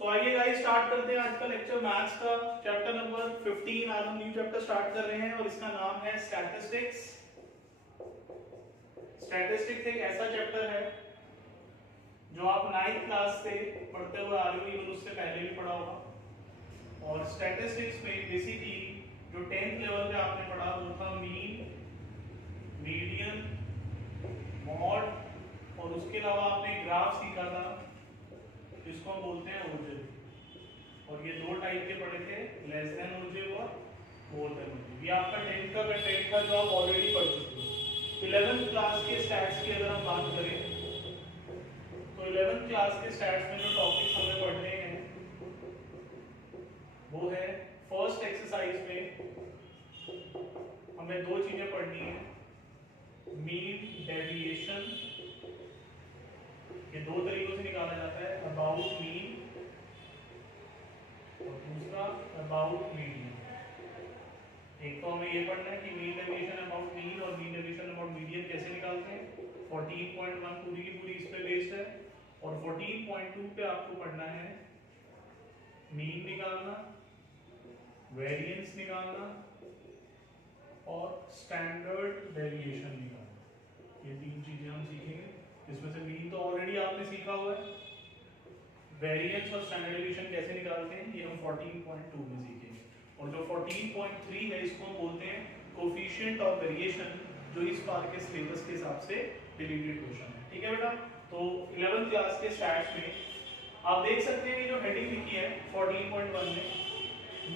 सो आइए guys start करते हैं आज का लेक्चर मैथ्स का चैप्टर नंबर 15। आज हम न्यू चैप्टर स्टार्ट कर रहे हैं और इसका नाम है स्टैटिस्टिक्स। स्टैटिस्टिक्स एक ऐसा चैप्टर है जो आप 9th क्लास से पढ़ते हुए आ रहे हो, इवन उससे पहले भी पढ़ा होगा। और स्टैटिस्टिक्स में बेसिकली जो 10th लेवल पे आपने पढ़ा वो था मीन, मीडियन, मॉड और उसके अलावा आपने ग्राफ सीखा था जिसको हम बोलते हैं ओरिजिन। और ये दो टाइप के पढ़े थे, लेस देन ओरिजिन और मोर देन ओरिजिन। ये आपका 10th का कंटेंट था जो आप ऑलरेडी पढ़ चुके हो। 11th क्लास के स्टैट्स की अगर हम बात करें तो 11th क्लास के स्टैट्स में जो टॉपिक्स हमें पढ़ने हैं वो है फर्स्ट एक्सरसाइज में हमें दो चीजें पढ़नी है, मीन डेविएशन, ये दो तरीकों से निकाला जाता है, अबाउट मीन और दूसरा अबाउट मीडियन। एक तो हमें ये पढ़ना है कि मीन डेविएशन अबाउट मीन और मीन डेविएशन अबाउट मीडियन कैसे निकालते हैं। 14.1 पूरी की पूरी इस पे बेस्ड है और 14.2 पे आपको पढ़ना है मीन निकालना, वेरिएंस निकालना और स्टैंडर्ड डेविएशन निकालना। ये तीन चीजें हम सीखेंगे। इसमें से मीन तो ऑलरेडी आपने सीखा हुआ है, वेरिएंस और स्टैंडर्ड डेविएशन कैसे निकालते हैं ये हम 14.2 में सीखेंगे। और जो 14.3 है इसको हम बोलते हैं कोफिशिएंट ऑफ वेरिएशन, जो इस बार के सिलेबस के हिसाब से डिलीटेड क्वेश्चन है। ठीक है बेटा। तो 11th क्लास के स्टैट्स में आप देख सकते हैं जो हेडिंग लिखी है 14.1 में,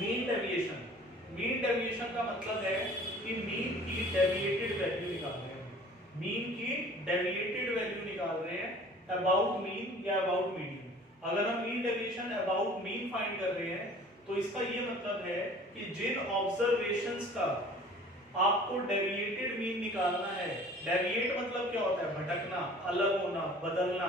मीन डेविएशन। मीन डेविएशन का मतलब है कि मीन की डेविएटेड वैल्यू निकाल रहे हैं, मीन की डेविएटेड वैल्यू निकाल रहे हैं अबाउट मीन या अबाउट मीडियन। अगर हम mean deviation about mean find कर रहे हैं तो इसका ये मतलब है कि जिन ऑब्जर्वेशंस का आपको डेविएटेड मीन निकालना है, डेविएट मतलब क्या होता है, भटकना, अलग होना, बदलना।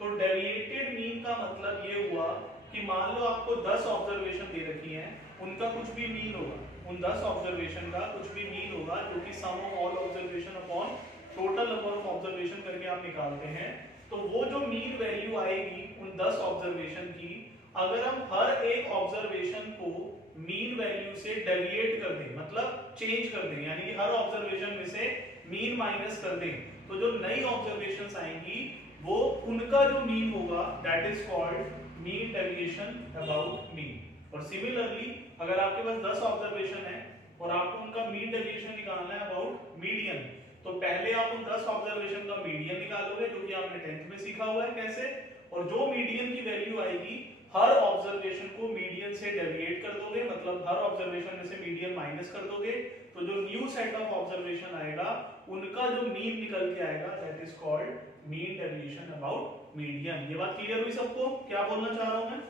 तो डेविएटेड मीन का मतलब ये हुआ कि मान लो आपको 10 ऑब्जर्वेशन दे रखी हैं, उनका कुछ भी मीन होगा, उन 10 ऑब्जर्वेशन का कुछ भी मीन होगा जो कि sum of all observation upon total number of observation करके आप निकालते हैं। तो वो जो मीन वैल्यू आएगी उन 10 ऑब्जर्वेशन की, अगर हम हर एक ऑब्जर्वेशन को मीन वैल्यू से डेविएट कर दें, मतलब चेंज कर दें, यानी कि हर ऑब्जर्वेशन में से मीन माइनस कर दें, तो जो नई ऑब्जर्वेशंस आएंगी वो उनका जो मीन होगा that is called mean deviation about mean. और सिमिलरली अगर आपके पास 10 ऑब्जर्वेशन है और आपको उनका मीन डेविएशन निकालना है अबाउट मीडियन, तो पहले आप उन 10 ऑब्जर्वेशन का मीडियन निकालोगे जो कि आपने 10th में सीखा हुआ है कैसे, और जो मीडियन की वैल्यू आएगी हर ऑब्जर्वेशन को मीडियन से डेविएट कर दोगे, मतलब हर ऑब्जर्वेशन में से मीडियन माइनस कर दोगे, तो जो न्यू सेट ऑफ ऑब्जर्वेशन आएगा उनका जो मीन निकल के आएगा that is called mean deviation about median. ये बात क्लियर हुई सबको, क्या बोलना चाह रहा हूं मैं?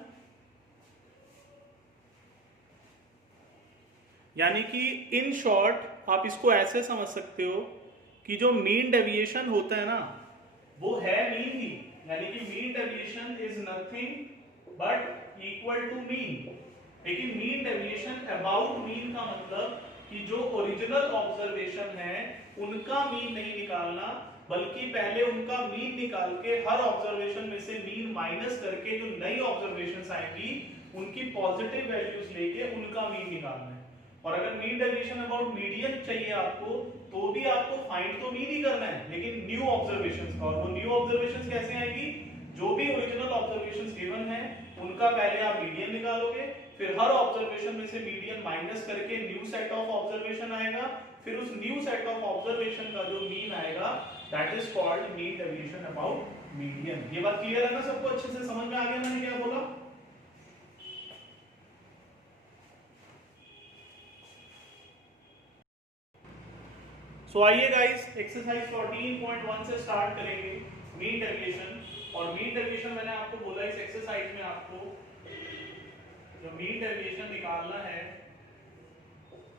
यानी कि इन शॉर्ट आप इसको ऐसे समझ सकते हो कि जो मीन डेविएशन होता है ना वो है मीन ही, यानी कि mean deviation is nothing but equal to mean. लेकिन मीन डेविएशन अबाउट मीन का मतलब कि जो ओरिजिनल ऑब्जर्वेशन है उनका मीन नहीं निकालना, बल्कि पहले उनका मीन निकाल के हर ऑब्जर्वेशन में से मीन माइनस करके जो नई ऑब्जर्वेशंस आएंगी उनकी पॉजिटिव वैल्यूज लेके उनका मीन निकालना है। और अगर मीन डेविएशन अबाउट मीडियन चाहिए आपको तो भी आपको फाइंड तो मीन ही करना है, लेकिन न्यू ऑब्जर्वेशंस का। और वो न्यू ऑब्जर्वेशंस कैसे आएगी, जो भी ओरिजिनल ऑब्जर्वेशंस गिवन है उनका पहले आप मीडियन निकालोगे, फिर हर ऑब्जर्वेशन में से मीडियन माइनस करके न्यू सेट ऑफ ऑब्जर्वेशन आएगा, फिर उस न्यू सेट ऑफ ऑब्जर्वेशन का जो मीन आएगा that is called mean deviation about median. ये बात क्लियर है ना सबको, अच्छे से समझ में आ गया मैंने क्या बोला? सो आइए गाइस एक्सरसाइज 14.1 से स्टार्ट करेंगे मीन डेविएशन। और मीन डेविएशन मैंने आपको बोला इस एक्सरसाइज में आपको जो मीन डेविएशन निकालना है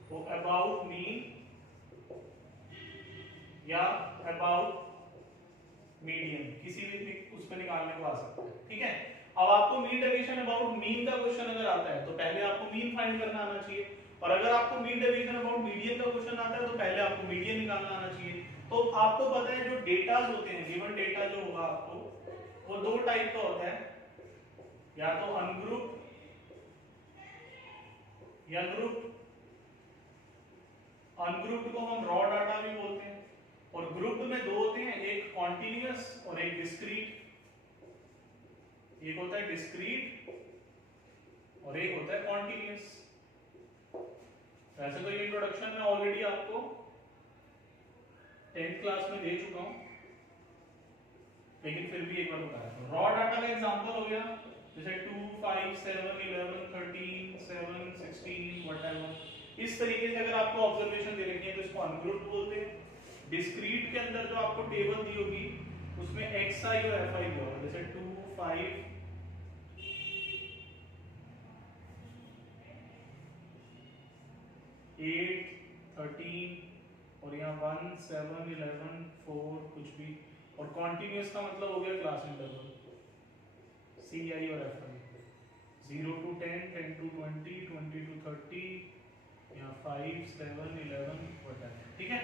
वो अबाउट मीन या अबाउट मीडियन किसी भी उसमें निकालने को आ सकता है। ठीक है, अब आपको मीन डेविएशन अबाउट मीन का क्वेश्चन अगर आता है तो पहले आपको मीन फाइंड करना आना चाहिए, और अगर आपको मीन डेविएशन अबाउट मीडियन का क्वेश्चन आता है तो पहले आपको मीडियन निकालना आना चाहिए। तो आपको पता है जो डेटास होते हैं, गिवन डेटा जो होगा आपको वो दो टाइप का होता है, या तो अनग्रुप या ग्रुप। अनग्रुप्ड को हम रॉ डाटा भी बोलते हैं, और ग्रुप्ड में दो होते हैं, एक कॉन्टिन्यूअस और एक डिस्क्रीट। एक होता है डिस्क्रीट और एक होता है कॉन्टिन्यूअस। वैसे तो ये इंट्रोडक्शन में ऑलरेडी आपको 10th क्लास में दे चुका हूं, लेकिन फिर भी एक बार बताया। रॉ डाटा का एग्जांपल हो गया जैसे 2, 5, 7, 11, 13, 7, 16 व्हाटएवर। इस तरीके से अगर आपको ऑब्जर्वेशन दे रखी है तो इसको अनग्रुप्ड बोलते हैं। डिस्क्रीट के अंदर जो आपको टेबल दी होगी उसमें xi और fi दिया होगा, जैसे 2, 5, 8, 13 और यहाँ 1, 7, 11, 4 कुछ भी। और कॉन्टिन्यूअस का मतलब हो गया क्लास इंटरवल ci और fi, 0 to 10, 10 to 20, 20 to 30, यहाँ 5, 7, 11 वगैरह। ठीक है,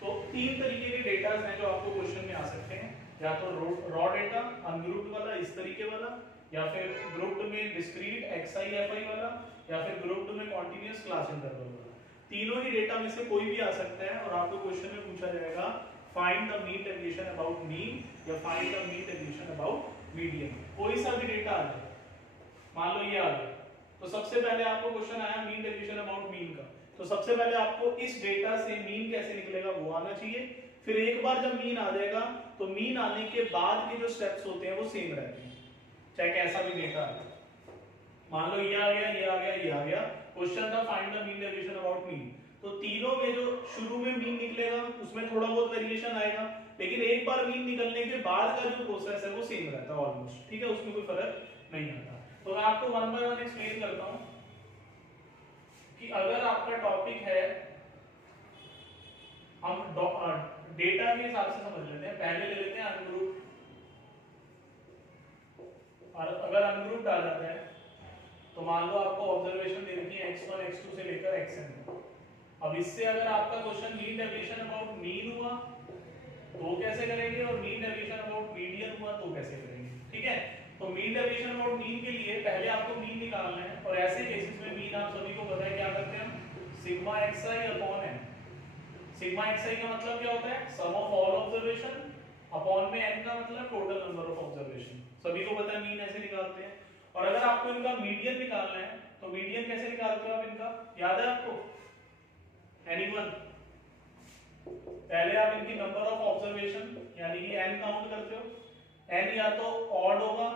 तो तीन तरीके के डेटास हैं जो आपको क्वेश्चन में आ सकते हैं, या तो रॉ डेटा अनग्रुप्ड वाला इस तरीके वाला, या फिर ग्रुप्ड में डिस्क्रीट xi fi वाला, या फिर ग्रुप्ड में कॉन्टिन्यूअस क्लास इंटरवल वाला। तीनों ही डेटा में से कोई भी आ सकता है, और आपको क्वेश्चन में पूछा जाएगा find the mean deviation about mean या find the mean deviation about median. कोई सा भी डेटा आ जाए, मान लो ये आ गया, तो सबसे पहले आपको क्वेश्चन आया मीन डेविएशन अबाउट मीन का, तो सबसे पहले आपको इस डेटा से मीन कैसे निकलेगा वो आना चाहिए। फिर एक बार जब मीन आ जाएगा तो मीन आने के बाद के जो स्टेप्स होते हैं वो सेम रहते हैं, चाहे कैसा भी डेटा आए। मान लो ये आ गया, ये आ गया, ये आ गया, क्वेश्चन था find the mean deviation about mean, तो तीनों में जो शुरू में मीन निकलेगा उसमें थोड़ा बहुत वेरिएशन आएगा, लेकिन एक बार मीन निकलने के बाद का जो प्रोसेस है वो सेम रहता है ऑलमोस्ट। ठीक है, उसमें कोई फर्क नहीं आता। तो मैं आपको वन बाय वन एक्सप्लेन करता हूं कि अगर आपका टॉपिक है, हम डेटा के हिसाब से समझ लेते हैं। पहले ले लेते हैं अनग्रुप, और अगर अनग्रुप्ड आ जाता है तो मान लो आपको ऑब्जर्वेशन दे रखी है x1 x2 से लेकर xn। अब इससे अगर आपका question mean deviation about mean हुआ तो कैसे करेंगे, और मीन डेविएशन अबाउट मीडियन हुआ तो कैसे करेंगे। ठीक है, तो मीन डेविएशन अबाउट मीन के लिए पहले आपको मीन निकालना है, और ऐसे केसेस में मीन आप सभी को पता है क्या करते हैं हम, sigma xi upon n। Sigma xi का मतलब क्या होता है, सम ऑफ ऑल ऑब्जर्वेशन, अपॉन में n का मतलब टोटल नंबर ऑफ ऑब्जर्वेशन। सभी को पता है मीन ऐसे निकालते हैं। और अगर आपको इनका मीडियन निकालना है तो मीडियन कैसे निकालते हो आप इनका, याद है आपको, एनीवन? पहले आप इनकी नंबर ऑफ ऑब्जर्वेशन यानी कि n काउंट करते हो, n या तो ऑड होगा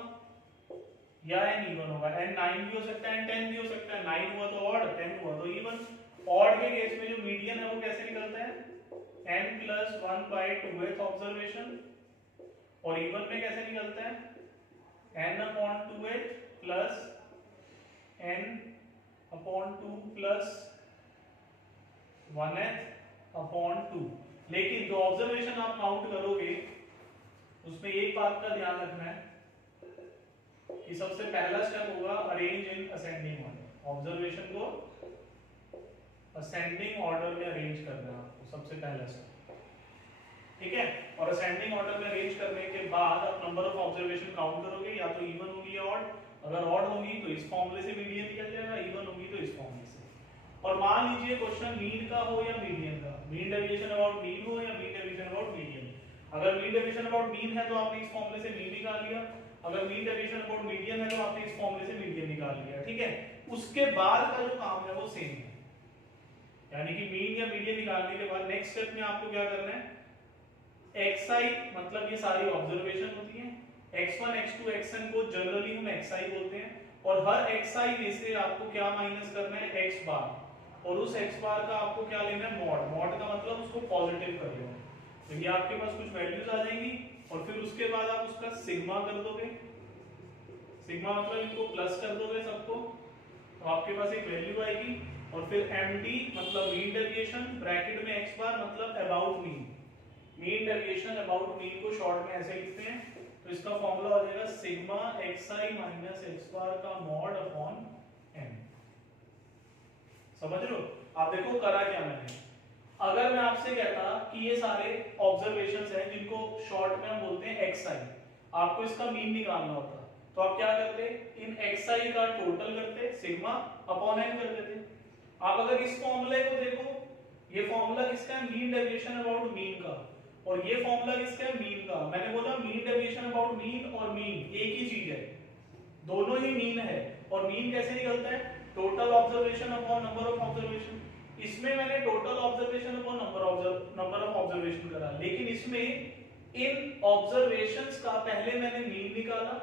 या n इवन होगा। n 9 भी हो सकता है, n 10 भी हो सकता है। 9 हुआ तो ऑड, 10 हुआ तो इवन। ऑड के केस में जो मीडियन है वो कैसे निकलता है, n plus 1 by 2th observation, और इवन में कैसे निकलता है, n upon 2th plus n upon 2 plus 1th upon 2। लेकिन जो ऑब्जर्वेशन आप काउंट करोगे उसमें एक बात का ध्यान रखना है कि सबसे पहला स्टेप होगा arrange in ascending order. Observation को असेंडिंग ऑर्डर में अरेंज करना है आपको, सबसे पहला स्टेप। ठीक है, और असेंडिंग ऑर्डर में अरेंज करने के बाद आप नंबर ऑफ ऑब्जर्वेशन काउंट करोगे, या तो इवन होगी या ऑड। अगर ऑड होगी तो इस फॉर्मूले से मीडियन निकल जाएगा, इवन होगी तो इस फॉर्मूले से। और मान लीजिए क्वेश्चन मीन का हो या मीडियन का, मीन डेविएशन अबाउट मीन हो या मीन डेविएशन अबाउट मीडियन। अगर मीन डेविएशन अबाउट मीन है तो आपने इस फॉर्मूले से मीन निकाल लिया, अगर मीन डेविएशन अबाउट मीडियन है तो आपने इस फॉर्मूले से मीडियन निकाल लिया। ठीक है, उसके बाद का जो काम है वो सेम है, यानी कि मीन या मीडियन निकालने के बाद नेक्स्ट स्टेप में आपको क्या करना है, xi मतलब ये सारी ऑब्जर्वेशन होती हैं, x1 x2 xn को जनरली हम xi बोलते हैं, और हर xi में से आपको क्या माइनस करना है, x बार, और उस x बार का आपको क्या लेना है, मॉड। मॉड का मतलब उसको पॉजिटिव कर लेना है, तो ये आपके पास कुछ वैल्यूज आ जाएंगी, और फिर उसके बाद आप उसका सिग्मा कर दोगे। सिग्मा मतलब इनको प्लस कर दोगे सबको, तो आपके पास एक वैल्यू आएगी, और फिर md मतलब मीन डेविएशन, ब्रैकेट में x बार मतलब about mean. Mean deviation about mean को शॉर्ट में ऐसे लिखते हैं, तो इसका फॉर्मूला हो जाएगा सिग्मा xi माइनस x बार का मॉड अपॉन n। समझ लो? आप देखो करा क्या मैंने। अगर मैं आपसे कहता कि ये सारे ऑब्जर्वेशंस हैं जिनको शॉर्ट में हम बोलते हैं xi, आपको इसका मीन निकालना होता, तो आप क्या करते, इन xi का टोटल करते सिग्मा अपॉन n करते थे। आप अगर इस फॉर्मूले को देखो, ये फॉर्मूला किसका है, मीन डेविएशन अबाउट मीन का, और ये फॉर्मूला किसका है, मीन का। मैंने बोला मीन डेविएशन अबाउट मीन और मीन एक ही चीज है, दोनों ही मीन है। और मीन कैसे निकलता है, total observation upon number of observation. इसमें मैंने total observation upon number of observation करा, लेकिन इसमें इन ऑब्जर्वेशंस का पहले मैंने मीन निकाला,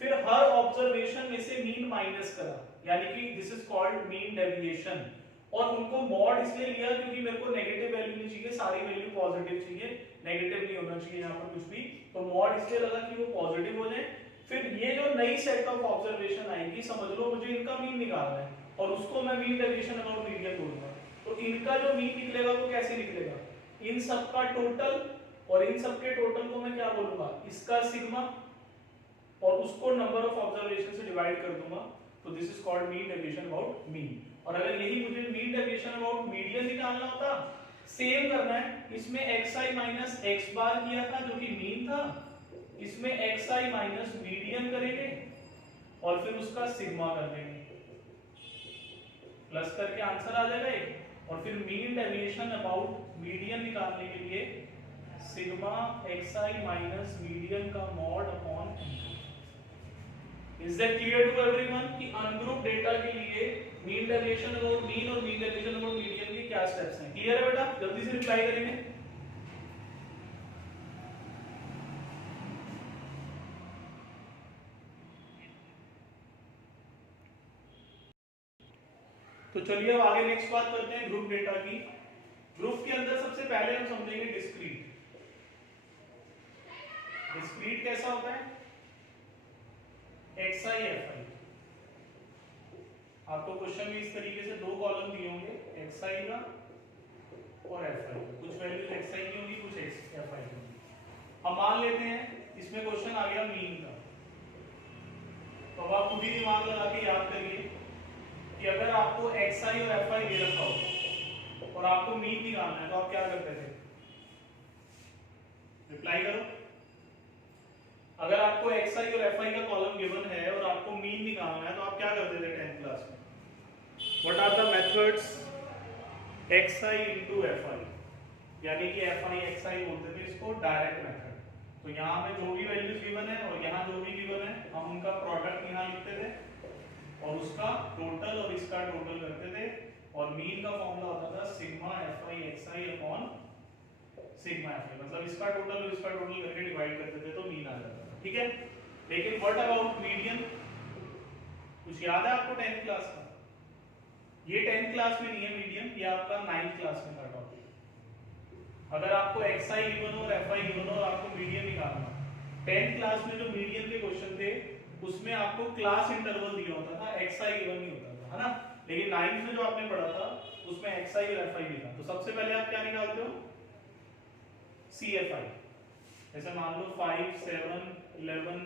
फिर हर ऑब्जर्वेशन में से मीन माइनस करा, यानी कि this is called mean deviation. और उनको मॉड इसलिए लिया क्योंकि मेरे को नेगेटिव वैल्यू नहीं चाहिए, सारी वैल्यू पॉजिटिव चाहिए, नेगेटिव नहीं होना चाहिए यहाँ पर कुछ भी। तो मॉड इसलिए लगा कि वो पॉजिटिव हो जाए। फिर ये जो नई सेट ऑफ ऑब्जर्वेशन आएगी, समझ लो मुझे इनका मीन निकालना है, और उसको मैं मीन डेविएशन अबाउट मीडियन बोलूंगा। तो इनका जो मीन निकलेगा वो कैसे निकलेगा, इन सब का टोटल, और इन सब के टोटल को मैं क्या बोलूंगा, इसका सिग्मा, और उसको नंबर ऑफ ऑब्जर्वेशन से डिवाइड कर दूंगा। तो this is called mean deviation about mean. और अगर यही मुझे मीन डेविएशन अबाउट मीडियन निकालना होता, सेम करना है, इसमें xi माइनस x बार किया था जो कि मीन था, इसमें xi माइनस मीडियन करेंगे और फिर उसका सिग्मा कर देंगे, प्लस करके आंसर आ जाएगा एक। और फिर मीन डेविएशन अबाउट मीडियन निकालने के लिए सिग्मा xi माइनस मीडियन का mod upon n। Is that clear to everyone कि अनग्रुप डेटा के लिए मीन डेविएशन अबाउट मीन और मीन डेविएशन अबाउट मीडियन के क्या स्टेप्स हैं? क्लियर है बेटा? जल्दी से रिप्लाई करेंगे। तो चलिए अब आगे नेक्स्ट बात करते हैं ग्रुप डेटा की। ग्रुप के अंदर सबसे पहले हम समझेंगे डिस्क्रीट। डिस्क्रीट कैसा होता है, xi fi। आपको क्वेश्चन में इस तरीके से दो कॉलम दिए होंगे, xi का और fi का। कुछ वैल्यूज xi की होंगी, कुछ fi की होंगी। हम मान लेते हैं इसमें क्वेश्चन आ गया मीन का, तो अब आप खुद ही दिमाग लगा के याद करिए कि अगर आपको xi और fi दे रखा हो और आपको मीन निकालना है तो आप क्या करते थे? रिप्लाई करो। अगर आपको xi और fi का कॉलम गिवन है और आपको मीन निकालना है तो आप क्या करते थे 10th क्लास में? What are the methods? xi into fi, यानी कि fi xi बोलते थे इसको डायरेक्ट मेथड। तो यहाँ में जो भी वैल्यूज गिवन है और यहाँ जो भी गिवन है, हम उनका प्रोडक्ट यहाँ लिखते थे और उसका टोटल और इसका टोटल करते थे, और मीन का फॉर्मूला होता था sigma fi xi upon sigma fi, मतलब इसका टोटल और इसका टोटल करके डिवाइड करते थे तो मीन आ जाता था। ठीक है, लेकिन व्हाट अबाउट मीडियन? कुछ याद है आपको 10th क्लास का? ये 10th क्लास में नहीं है मीडियन, ये आपका 9th क्लास में था टॉपिक। अगर आपको xi गिवन हो और fi गिवन हो और आपको मीडियन निकालना, 10th क्लास में जो मीडियन के क्वेश्चन थे उसमें आपको क्लास इंटरवल दिया होता था, xi गिवन नहीं होता था, है ना। लेकिन 9th में जो आपने पढ़ा था उसमें xi और fi भी था। तो सबसे पहले आप क्या निकालते हो? CFI। जैसे मान लो 5 7 11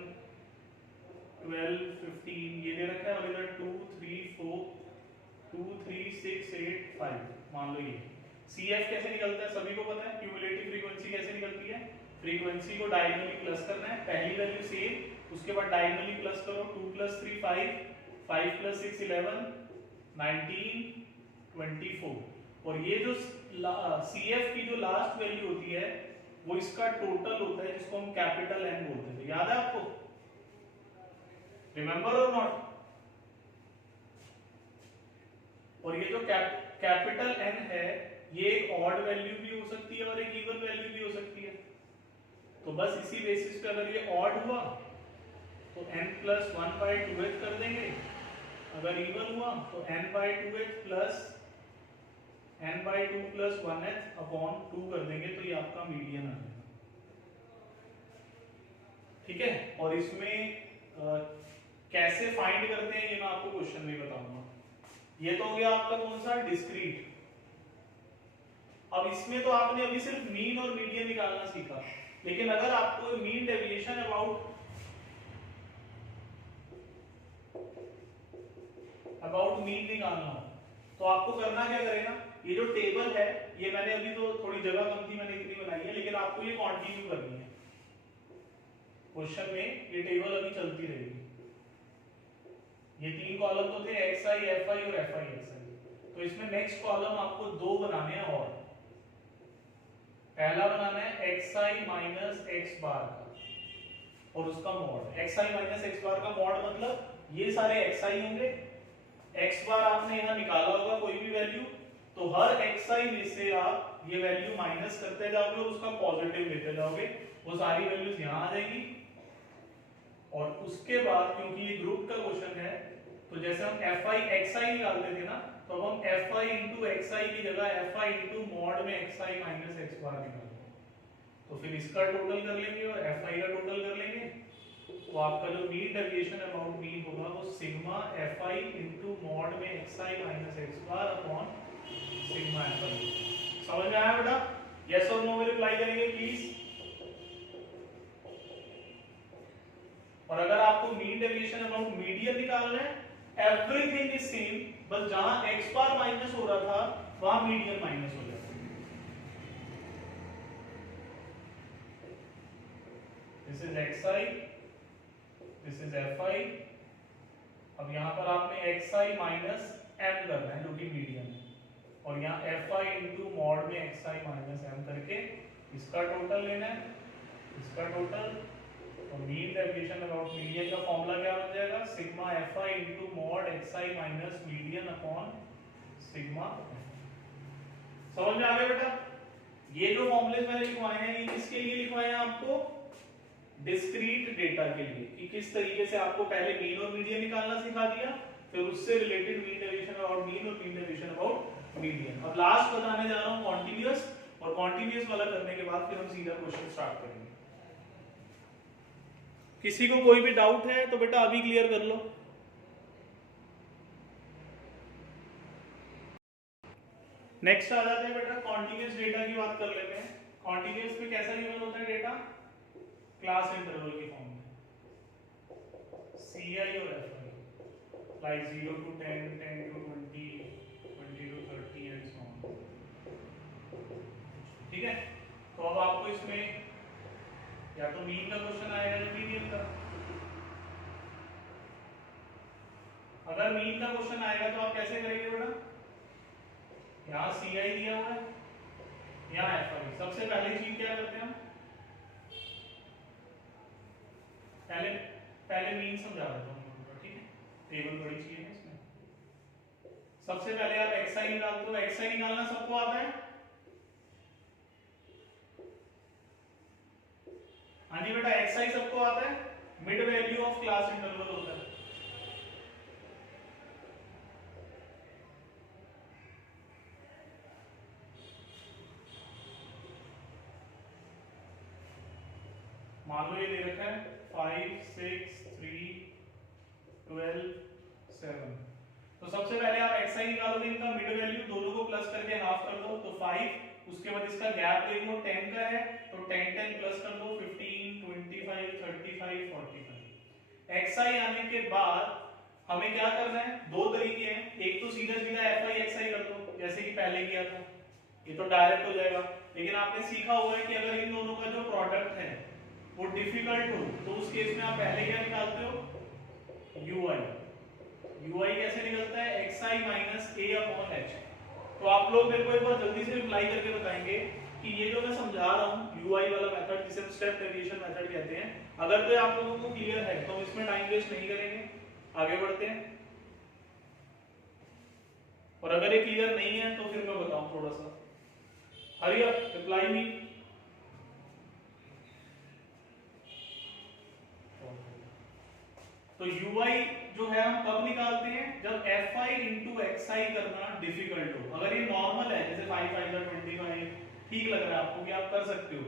12 15 ये दे रखा है, और इधर 2 3 4 2 3 6 8 5 मान लो ये। CF कैसे निकलता है सभी को पता है, क्यूमुलेटिव फ्रीक्वेंसी कैसे निकलती है? फ्रीक्वेंसी को डायगोनली प्लस करना है, पहली वैल्यू सेम, उसके बाद डायगोनली प्लस करो, 2 + 3 5 5 + 6 11 19 24। और ये जो CF की जो लास्ट वैल्यू होती है वो इसका टोटल होता है, जिसको हम कैपिटल N बोलते थे। याद है आपको? रिमेंबर और नॉट? और ये जो कैपिटल N है ये एक ऑड वैल्यू भी हो सकती है और एक इवन वैल्यू भी हो सकती है। तो बस इसी बेसिस पे अगर ये ऑड हुआ तो n + 1/2h कर देंगे, अगर इवन हुआ तो n/2h plus n/2 + 1h upon 2 कर देंगे, तो ये आपका मीडियन आ जाएगा। ठीक है, और इसमें कैसे फाइंड करते हैं ये मैं आपको क्वेश्चन में बताऊंगा। ये तो हो गया आपका कौन सा? डिस्क्रीट। अब इसमें तो आपने अभी सिर्फ मीन और मीडियन निकालना सीखा, लेकिन अगर आपको मीन डेविएशन अबाउट मीन निकालना हो तो आपको करना क्या करेगा? ये जो टेबल है ये मैंने अभी तो थोड़ी जगह कम थी, मैंने इतनी बनाई है, लेकिन आपको ये कंटिन्यू करनी है। क्वेश्चन में ये टेबल अभी चलती रहेगी। ये तीन कॉलम तो थे एक्स आई एफ आई और एफ आई एक्स आई। तो इसमें नेक्स्ट कॉलम आपको दो बनाने हैं और पहला बनाना है एक्स आई माइनस एक्स बार का और उसका mod. X I minus X बार का मॉड मतलब ये सारे एक्स आई होंगे, एक्स बार आपने यहाँ निकाला होगा कोई भी वैल्यू, तो हर एक्स आई में से आप ये वैल्यू माइनस करते जाओगे और उसका पॉजिटिव लेते जाओगे, वो सारी वैल्यूज यहाँ आ जाएगी। और उसके बाद क्योंकि ये ग्रुप का क्वेश्चन है तो जैसे हम एफ आई एक्स आई निकालते थे ना, तो अब हम एफ आई इंटू एक्स आई की जगह एफ आई इंटू मॉड में एक्स आई माइनस एक्स बार निकालेंगे। तो फिर इसका टोटल कर लेंगे और एफ आई का टोटल कर लेंगे, तो आपका जो मीन डेविएशन अबाउट मीन होगा वो sigma F I into mod में X I minus X bar upon sigma F I. समझ में आया बेटा? यस और नो में रिप्लाई करेंगे प्लीज। और अगर आपको मीन डेविएशन अबाउट मीडियन निकालना है, एवरीथिंग इज सेम, बस जहां एक्स बार माइनस हो रहा था वहां मीडियन माइनस हो जाता है। This is x I, this is F I. अब यहां पर आपने एक्स आई माइनस एम करना है जो कि मीडियन है, और यहाँ एफ आई इंटू मॉड में एक्स आई माइनस एम करके इसका टोटल लेना है, इसका टोटल। तो मीन डेविएशन अबाउट मीडियन का फॉर्मूला क्या बन जाएगा? Sigma F I into mod x I minus median upon sigma. समझ में आ गया बेटा? ये जो फॉर्मूले मैंने लिखवाए हैं ये किसके लिए लिखवाए हैं आपको? डिस्क्रीट डेटा के लिए, कि किस तरीके से आपको पहले मीन और मीडियन निकालना सिखा दिया, फिर उससे related mean deviation about mean और मीन डेविएशन अबाउट मीडियन। अब लास्ट बताने जा रहा हूं कॉन्टिन्यूअस, और कॉन्टिन्यूअस वाला करने के बाद फिर हम सीधा क्वेश्चन स्टार्ट करेंगे। किसी को कोई भी डाउट है तो बेटा अभी क्लियर कर लो। नेक्स्ट आ जाते हैं बेटा कॉन्टिन्यूअस डेटा की बात कर लेते हैं। कॉन्टिन्यूअस में कैसा गिवन होता है डेटा? क्लास इंटरवल की फॉर्म में, सी आई और F I, like 0 to 10, 10 to 20, 20 to 30 and so on. ठीक है, तो अब आपको इसमें या तो मीन का क्वेश्चन आएगा या मीडियन का। अगर मीन का क्वेश्चन आएगा तो आप कैसे करेंगे बेटा? यहाँ सी आई दिया हुआ है, यहाँ एफ आई। सबसे पहली चीज क्या करते हैं हम? पहले मीन समझा देता हूँ, ठीक है? टेबल बड़ी चीज है इसमें। सबसे पहले आप एक्स आई निकालते हो। एक्स आई निकालना सबको आता है? हाँ जी बेटा, एक्स आई सबको आता है। Mid value of class interval होता है। मान लो ये दे रखा है 5, 6, 3, 12, 7। तो सबसे पहले आप एक्स आई निकालोगे, इनका मिड वैल्यू दोनों को प्लस करके हाफ कर दो तो 5, उसके बाद इसका गैप देख लो 10 का है तो 10 10 प्लस कर दो 15, 25, 35, 45। एक्स आई आने के बाद हमें क्या करना है? दो तरीके हैं, एक तो सीधा सीधा एफ आई एक्स आई कर दो जैसे कि पहले किया था, ये तो डायरेक्ट हो जाएगा। लेकिन आपने सीखा हुआ है कि अगर इन दोनों का जो प्रोडक्ट है वो डिफिकल्ट हो तो उस केस में आप पहले क्या निकालते हो? You I. यू आई कैसे निकलता है? X I minus A upon H. तो आप लोग मेरे को एक बार जल्दी से रिप्लाई करके बताएंगे कि ये जो मैं समझा रहा हूँ यू आई वाला मेथड, जिसे हम स्टेप डेविएशन मेथड कहते हैं, अगर तो आप लोगों को क्लियर है तो हम इसमें टाइम वेस्ट नहीं करेंगे, आगे बढ़ते हैं। और अगर ये क्लियर नहीं है तो फिर मैं बताऊं थोड़ा सा। Hurry up, reply me. तो ui जो है हम कब निकालते हैं? जब fi इंटू xi करना डिफिकल्ट हो। अगर ये नॉर्मल है जैसे 5 5 25 ठीक लग रहा है आपको कि आप कर सकते हो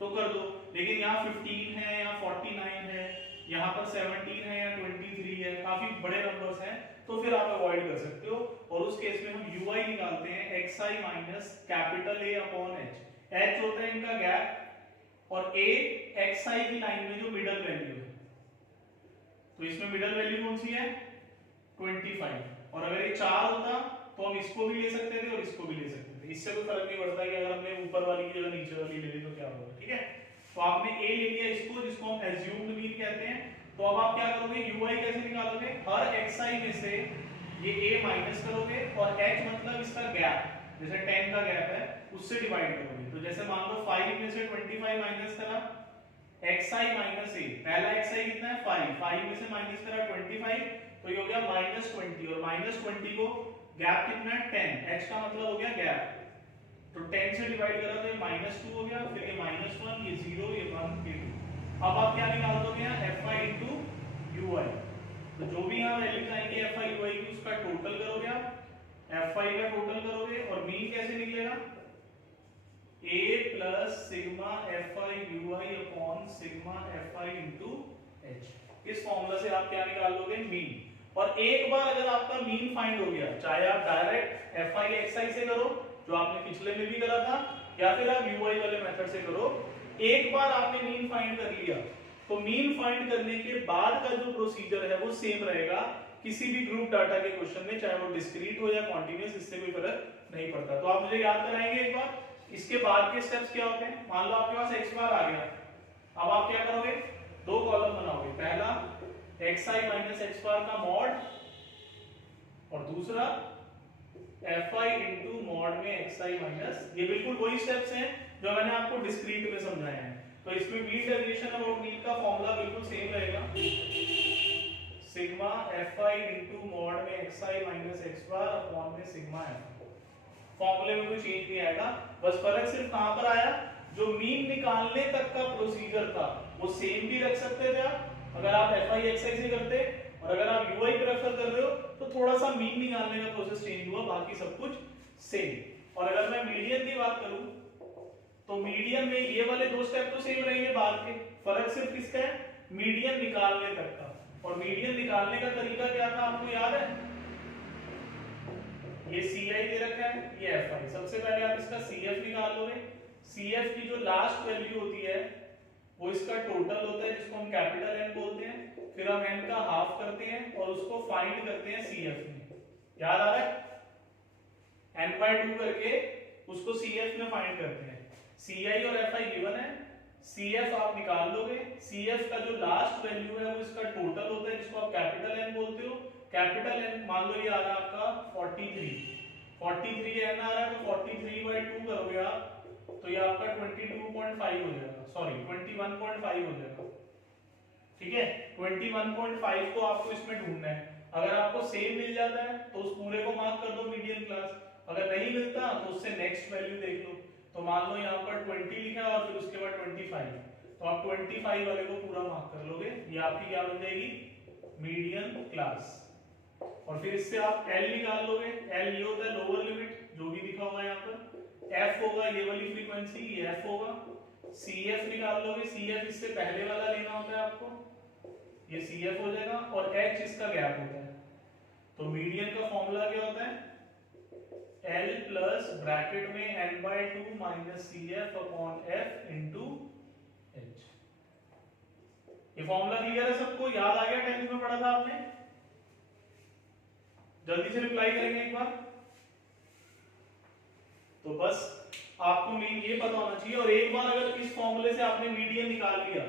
तो कर दो, लेकिन यहाँ 15 है, यहाँ 49 है, यहाँ पर 17 है या 23 है, काफी बड़े नंबर्स हैं, तो फिर आप अवॉइड कर सकते हो। और उस केस में हम ui निकालते हैं xi minus capital A upon h। h होता है इनका गैप और a xi की लाइन में जो मिडल वैल्यू है, तो इसमें मिडल वैल्यू कौन सी है? 25। और अगर ये 4 होता तो हम इसको भी ले सकते थे और इसको भी ले सकते थे, इससे कोई फर्क नहीं पड़ता कि अगर हमने ऊपर वाली की जगह नीचे वाली ले ली तो क्या होगा। ठीक है, तो आपने ए ले लिया इसको, जिसको हम एज्यूम्ड मीन कहते हैं, तो अब आप क्या करोगे, ui कैसे निकालोगे, हर xi में से ये a माइनस करोगे और h मतलब इसका गैप, जैसे 10 का गैप है उससे डिवाइड करोगे। तो जैसे मान लो 5 में से 25 माइनस करा, xi माइनस a, पहला xi कितना है 5, 5 में से माइनस करा 25, तो ये हो गया -20 और -20 को गैप कितना है 10, h का मतलब हो गया गैप, तो 10 से डिवाइड करा तो ये -2 हो गया, फिर ये -1, ये 0, ये 1, ये 2। अब आप क्या निकाल दोगे यहाँ fi into ui, तो जो भी यहाँ वैल्यूज आएंगे fi ui की उसका टोटल करोगे आप, fi का टोटल करोगे और मीन कैसे निकलेगा, a plus sigma fi ui upon sigma fi into h। इस फॉर्मूला से आप क्या निकाल लोगे, मीन। और एक बार अगर आपका मीन फाइंड हो गया, चाहे आप डायरेक्ट fi xi से करो जो आपने पिछले में भी करा था, या फिर आप ui वाले मेथड से करो, एक बार आपने मीन फाइंड कर लिया तो मीन फाइंड करने के बाद का जो प्रोसीजर है वो सेम रहेगा किसी भी ग्रुप डाटा के क्वेश्चन में, चाहे वो डिस्क्रीट हो या कॉन्टिन्यूअस, इससे कोई फर्क नहीं पड़ता। तो आप मुझे याद कराएंगे एक बार, इसके बाद के स्टेप्स क्या होते हैं। मान लो आपके पास x बार आ गया, अब आप क्या करोगे, दो कॉलम बनाओगे, पहला xi माइनस x बार का मॉड और दूसरा fi इंटू मॉड में xi माइनस, ये बिल्कुल वही स्टेप्स हैं जो मैंने आपको डिस्क्रीट में समझाए हैं। तो इसमें मीन डेविएशन अबाउट मीन का फॉर्मूला बिल्कुल सेम रहेगा, सिग्मा fi इंटू मॉड में xi minus x bar upon में सिग्मा f। फॉर्मूले में कोई चेंज नहीं आएगा, बस फर्क सिर्फ कहां पर आया, जो मीन निकालने तक का प्रोसीजर था वो सेम भी रख सकते थे आप अगर आप fi xi से करते, और अगर आप ui प्रेफर कर रहे हो तो थोड़ा सा मीन निकालने का प्रोसेस चेंज हुआ, बाकी सब कुछ सेम। और अगर मैं मीडियन की बात करूं तो मीडियन में ये वाले दो स्टेप तो सेम रहेंगे, बाद के फर्क सिर्फ किसका है, मीडियन निकालने तक का। और मीडियन निकालने का तरीका क्या था आपको याद है, ये ci दे रखा है, ये fi। सबसे पहले आप इसका cf निकाल लोगे, cf की जो लास्ट वैल्यू होती है वो इसका टोटल होता है जिसको हम कैपिटल N बोलते हैं, फिर हम n का हाफ करते हैं और उसको फाइंड करते हैं cf में, याद आ रहा है, n/2 करके उसको cf में फाइंड करते हैं। ci और fi गिवन है, cf आप निकाल लोगे, cf का जो लास्ट वैल्यू है वो इसका टोटल होता है जिसको आप कैपिटल N बोलते हो, कैपिटल N मान लो ये आ रहा है आपका 43 n आ रहा है, तो 43/2 करोगे आप तो ये आपका 22.5 हो जाएगा, सॉरी 21.5 हो जाएगा, ठीक है। 21.5 को आपको इसमें ढूंढना है, अगर आपको सेम मिल जाता है तो उस पूरे को मार्क कर दो मीडियन क्लास, अगर नहीं मिलता तो उससे नेक्स्ट वैल्यू देख लो। तो मान लो यहाँ पर 20 लिखा है और फिर उसके बाद 25, तो आप 25 वाले को पूरा मार्क कर लोगे, ये आपकी क्या बन जाएगी, मीडियन क्लास। और फिर इससे आप L निकाल लोगे, L ये होता है लोअर लिमिट जो भी दिखा हुआ है यहाँ पर, F होगा ये वाली फ्रीक्वेंसी, ये F होगा, CF निकाल लोगे, CF इससे पहले वाला लेना होता है आपको, ये CF हो जाएगा, और H इसका गैप होता है। तो मीडियन का फॉर्मूला क्या होता है, L प्लस ब्रैकेट में n/2 minus CF upon F into H। ये फॉर्मूला क्लियर है सबको, याद आ गया, 10th में पढ़ा था आपने, जल्दी से रिप्लाई करेंगे एक बार। तो बस आपको मीन ये पता होना चाहिए, और एक बार अगर इस फॉर्मूले से आपने मीडियन निकाल लिया,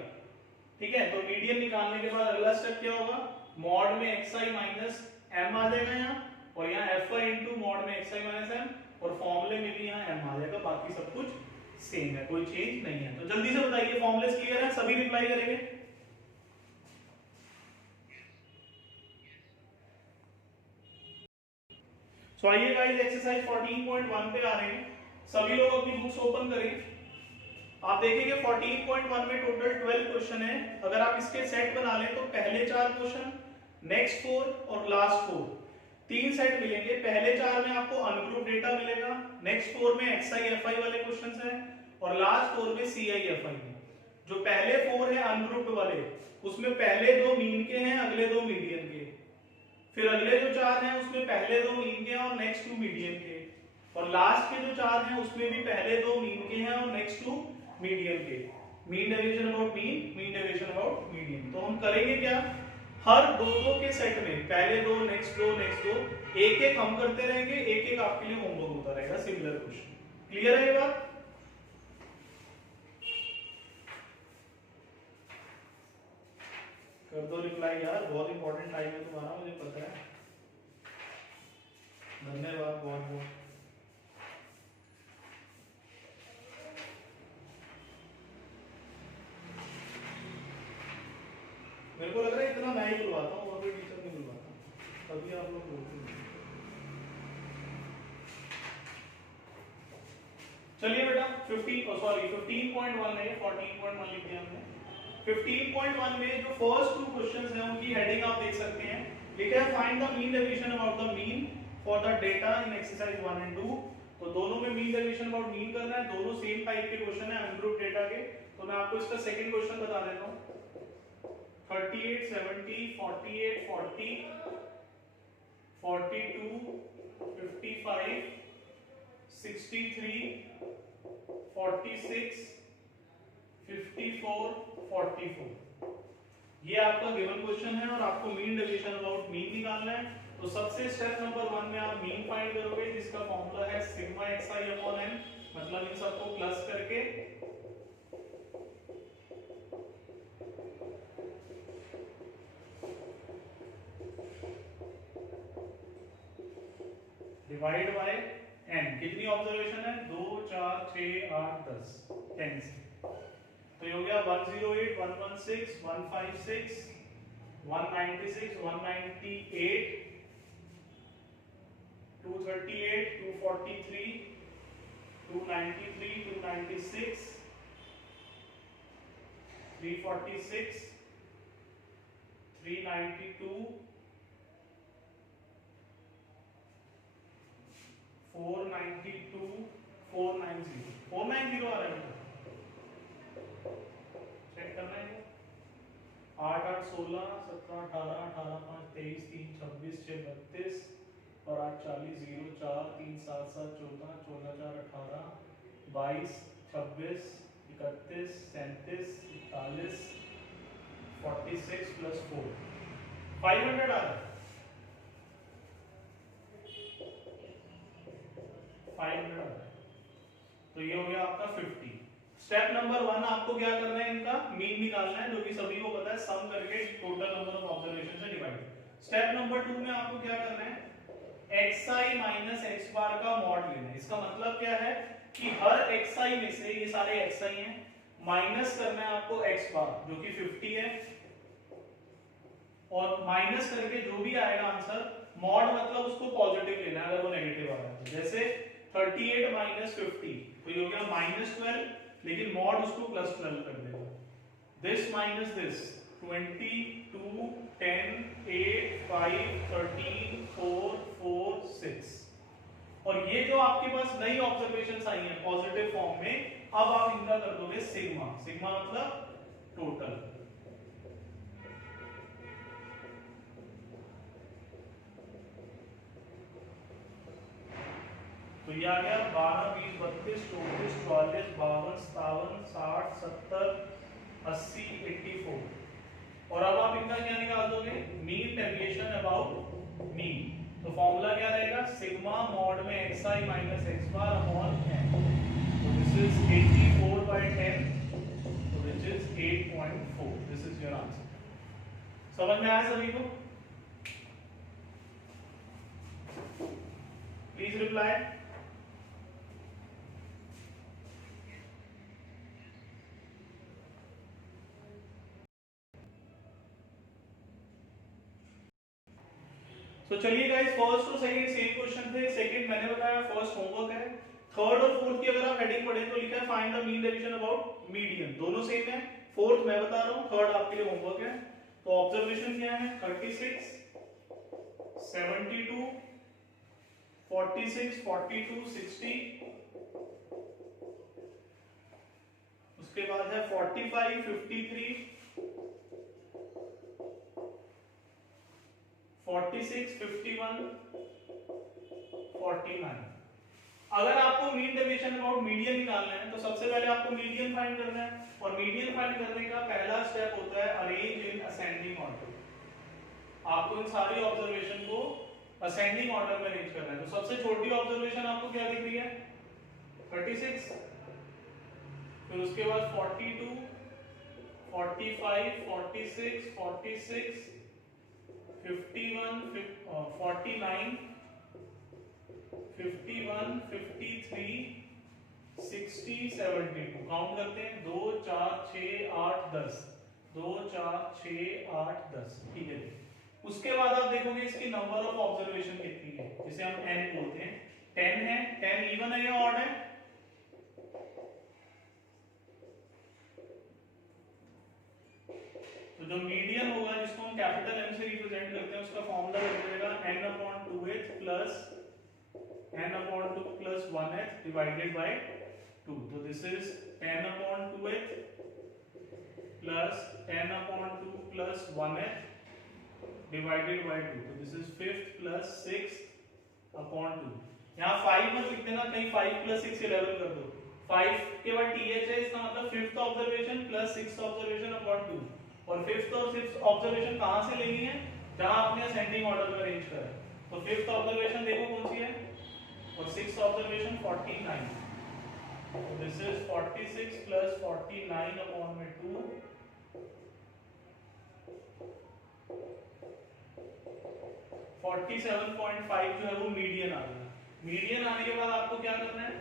ठीक है, तो मीडियन निकालने के बाद अगला स्टेप क्या होगा, मॉड में xi माइनस m आ जाएगा यहाँ, और यहाँ fi इंटू मॉड में xi माइनस m, और फॉर्मूले में भी यहाँ m आ जाएगा, बाकी सब कुछ सेम है, कोई चेंज नहीं है। तो जल्दी से बताइए फॉर्मूले क्लियर है, सभी रिप्लाई करेंगे। सो आइए गाइस एक्सरसाइज 14.1 पे आ रहे हैं, सभी लोग अपनी बुक्स ओपन करें। आप देखेंगे 14.1 में टोटल 12 क्वेश्चन है, अगर आप इसके सेट बना लें तो पहले 4 क्वेश्चन, नेक्स्ट 4 और लास्ट 4, 3 सेट मिलेंगे। पहले 4 में आपको अनग्रुप डेटा मिलेगा, नेक्स्ट 4 में xi fi वाले क्वेश्चंस हैं, और लास्ट 4 में ci fi में। जो पहले 4 है अनग्रुप्ड वाले, उसमें पहले 2 मीन के हैं, अगले 2 मीडियन के, फिर अगले जो 4 हैं उसमें पहले 2 मीन के हैं और नेक्स्ट 2 मीडियन के, और लास्ट के जो 4 हैं उसमें भी पहले 2 मीन के हैं और नेक्स्ट 2 मीडियन के। Mean deviation about mean, mean deviation about median. तो हम करेंगे क्या, हर दो के सेट में पहले 2 नेक्स्ट 2 नेक्स्ट 2 एक एक हम करते रहेंगे, एक एक आपके लिए होमवर्क होता रहेगा, सिमिलर क्वेश्चन। क्लियर है ये बात? कर दो रिप्लाई यार, बहुत इंपॉर्टेंट टाइम है तुम्हारा, मुझे पता है। धन्यवाद बहुत बहुत। मेरे को लग रहा है इतना मैं ही बुलवाता हूँ और कोई टीचर नहीं बुलवाता, तभी आप लोग बोलते हैं। चलिए बेटा 15.1 है, 14.1 लिख दिया हमने। 15.1 में जो फर्स्ट टू क्वेश्चंस हैं उनकी हेडिंग आप देख सकते हैं, लिखा है find the mean deviation about the mean for the data in exercise 1 and 2। तो दोनों में मीन डेविएशन अबाउट मीन करना है, दोनों सेम टाइप के क्वेश्चन है अनग्रुप डेटा के। तो मैं आपको इसका सेकंड क्वेश्चन बता देता हूं। 38 70 48 40 42 55 63 46 54 44 ये आपका गिवन क्वेश्चन है और आपको मीन डेविएशन अबाउट मीन निकालना है। तो सबसे स्टेप नंबर 1 में आप मीन फाइंड करोगे, जिसका फॉर्मूला है सिग्मा xi अपॉन n, मतलब इन सबको प्लस करके डिवाइड बाय n। कितनी ऑब्जर्वेशन है? 2 4 6 8 10 10 से। तो ये हो गया 108 116 156 196 198 238 243 293 296 346 392 492 490 490 आ रहा है, चेक करना है। 8 8 16 17 18 18 5 23 3 26 6 32 और 8 40 0 4 3 7 7 14 14 4 18 22 26 31 37 41 46 प्लस 4 500 आ रहा है, 500 आ रहा है। तो ये हो गया आपका 50। स्टेप नंबर 1 आपको क्या करना है, इनका मीन निकालना है, जो कि सभी को पता है, सम करके टोटल नंबर ऑफ ऑब्जर्वेशन से डिवाइड। स्टेप नंबर 2 में आपको क्या करना है, xi माइनस x बार का मॉड लेना है। इसका मतलब क्या है कि हर xi में से, ये सारे xi हैं, माइनस करना है आपको x बार जो कि 50 है, और माइनस करके जो भी आएगा आंसर, मॉड मतलब उसको पॉजिटिव लेना है अगर वो नेगेटिव आ रहा है। जैसे 38 माइनस 50 तो ये हो गया -12, लेकिन मॉड उसको +12 कर देगा। This minus this 20 2 10 8 5 13 4 4 6। और ये जो आपके पास नई ऑब्जर्वेशंस आई हैं पॉजिटिव फॉर्म में, अब आप इनका कर दोगे सिग्मा। सिग्मा मतलब टोटल। तो ये आ गया 12 20 32 34 44 52 57 60 70 80 84। और अब आप इनका क्या निकाल दोगे, मीन डेविएशन अबाउट मीन। तो फॉर्मूला क्या रहेगा, सिग्मा मॉड में xi minus x bar upon n। तो this is 84/10, so which is 8.4। This is your answer. समझ में आया सभी को? Please reply. तो चलिए गाइस, फर्स्ट और सेकंड सेम क्वेश्चन थे। सेकंड मैंने बताया, फर्स्ट होमवर्क है। थर्ड और फोर्थ की अगर आप हेडिंग पढ़ें तो लिखा है find the mean deviation about median. दोनों सेम है, फोर्थ मैं बता रहा हूं, थर्ड आपके लिए होमवर्क है। तो ऑब्जर्वेशन क्या है, 36 72 46 42 60, उसके बाद है 45 53 46 51 49। अगर आपको मीन डेविएशन अबाउट मीडियन निकालना है तो सबसे पहले आपको मीडियन फाइंड करना है, और मीडियन फाइंड करने का पहला स्टेप होता है अरेंज इन असेंडिंग ऑर्डर। आपको इन सारी ऑब्जर्वेशन को असेंडिंग ऑर्डर में अरेंज करना है। तो सबसे छोटी ऑब्जर्वेशन आपको क्या दिख रही है, 36, फिर उसके बाद 42 45, 46, 46, 51, 49, 51, 53, 60, 72। काउंट करते हैं, 2 4 6 8 10, 2 4 6 8 10। ठीक है, उसके बाद आप देखोगे इसकी नंबर ऑफ ऑब्जर्वेशन कितनी है, जिसे हम n बोलते हैं। 10 है। 10 इवन है या ऑड है? तो जो मीडियन होगा, जिसको हम कैपिटल M से रिप्रेजेंट करते हैं, उसका फॉर्मूला बनेगा n/2h plus n/2 plus 1h divided by 2। तो this is 10/2h plus 10/2 plus 1h divided by 2। तो दिस इज 5th प्लस 6/2। यहाँ 5 मत लिख देना, कहीं 5 प्लस 6 11 कर दो। 5 के बाद TH है, इसका मतलब 5th observation plus 6th observation upon 2। और 5th और 6th ऑब्जर्वेशन कहां से लेनी है? जहां आपने असेंडिंग ऑर्डर में अरेंज करा है। तो 5th ऑब्जर्वेशन देखो कौन सी है, और 6th ऑब्जर्वेशन 49। तो दिस इज 46 प्लस 49 अपॉन में 2। 47.5 जो है वो मीडियन आ गया। मीडियन आने के बाद आपको क्या करना है,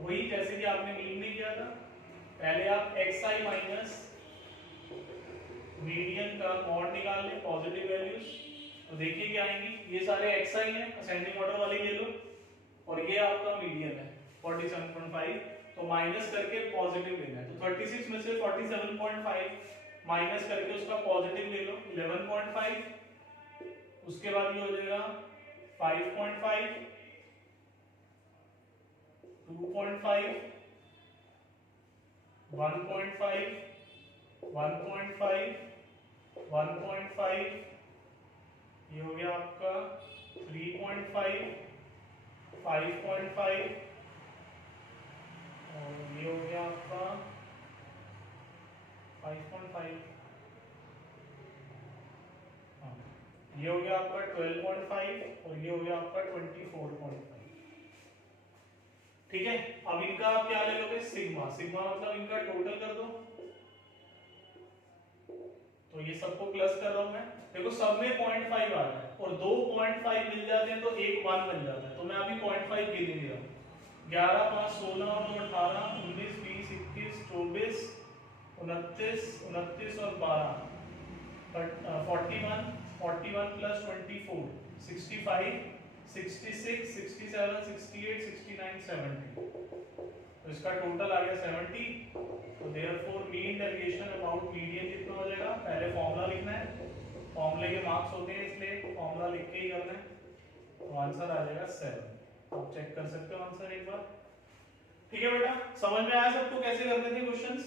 वही जैसे कि आपने मीन में किया था, पहले आप xi माइनस मीडियन का मॉड निकाल ले, पॉजिटिव वैल्यूज। तो देखिए क्या आएंगी, ये सारे xi हैं, असेंडिंग ऑर्डर वाले ले लो, और ये आपका मीडियन है 47.5। तो माइनस करके पॉजिटिव लेना है। तो 36 में से 47.5 माइनस करके उसका पॉजिटिव ले लो 11.5। उसके बाद ये हो जाएगा 5.5, 2.5, 1.5, 1.5, 1.5, ये हो गया आपका 3.5, 5.5, और ये हो गया आपका 5.5, ये हो गया आपका 12.5, और ये हो गया आपका 24.5। ठीक है, अब इनका आप क्या ले लोगे, सिग्मा। सिग्मा मतलब इनका टोटल कर दो। तो ये सबको प्लस कर रहा हूं मैं, देखो सब में 0.5 आ रहा है, और 2 0.5 मिल जाते हैं तो एक 1 बन जाता है। तो मैं अभी 0.5 गिन नहीं रहा। 11 5 16 18 19 20 21 24 29 29 और 12 41 41 प्लस 24 65 66 67 68 69 70। तो इसका टोटल आ गया 70। तो therefore mean deviation about median कितना हो जाएगा, पहले फॉर्मूला लिखना है, फॉर्मूले के मार्क्स होते हैं इसलिए फॉर्मूला लिख के ही करना है। तो आंसर आ जाएगा 7। आप चेक कर सकते हो आंसर एक बार। ठीक है बेटा, समझ में आया सबको कैसे करने थे क्वेश्चंस?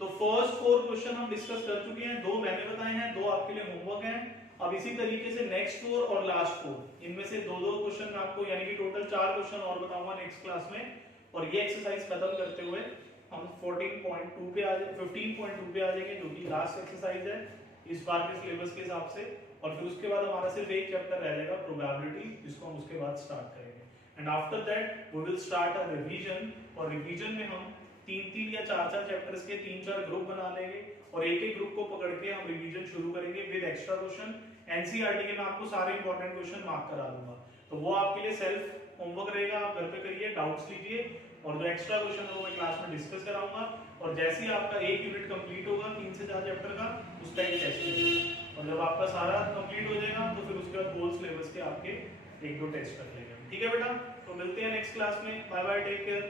तो फर्स्ट 4 क्वेश्चन हम डिस्कस कर चुके हैं, 2 मैंने बताए हैं, 2 आपके लिए होमवर्क हैं। अब इसी तरीके से नेक्स्ट 4 और लास्ट 4, इनमें से 2-2 क्वेश्चन आपको, यानी कि टोटल 4 क्वेश्चन और बताऊंगा नेक्स्ट क्लास में। और ये एक्सरसाइज खत्म करते हुए हम 14.2 पे आ जाए 15.2 पे आ जाएंगे, जो कि लास्ट एक्सरसाइज है इस बार के सिलेबस के हिसाब से। और फिर उसके बाद हमारा सिर्फ एक चैप्टर रह जाएगा, प्रोबेबिलिटी, जिसको हम उसके बाद स्टार्ट करेंगे। And after that we will start a revision, और रिवीजन में हम 3-3 या 4-4 चैप्टर्स के 3-4 ग्रुप बना लेंगे, और एक-एक ग्रुप को पकड़ के हम रिवीजन शुरू करेंगे विद एक्स्ट्रा क्वेश्चन। एनसीईआरटी के मैं आपको सारे इंपॉर्टेंट क्वेश्चन मार्क करा दूंगा, तो वो आपके लिए सेल्फ होमवर्क रहेगा, आप घर पे करिए, डाउट्स लीजिए, और जो एक्स्ट्रा क्वेश्चन है वो मैं क्लास में डिस्कस कराऊंगा। और जैसे ही आपका एक यूनिट कंप्लीट होगा 3 से 4 चैप्टर का, उसका एक टेस्ट लेंगे, और जब आपका सारा कंप्लीट हो जाएगा तो फिर उसके बाद होल सिलेबस के आपके 1-2 टेस्ट कर लेंगे। ठीक है बेटा, तो मिलते हैं नेक्स्ट क्लास में। Bye bye, take care.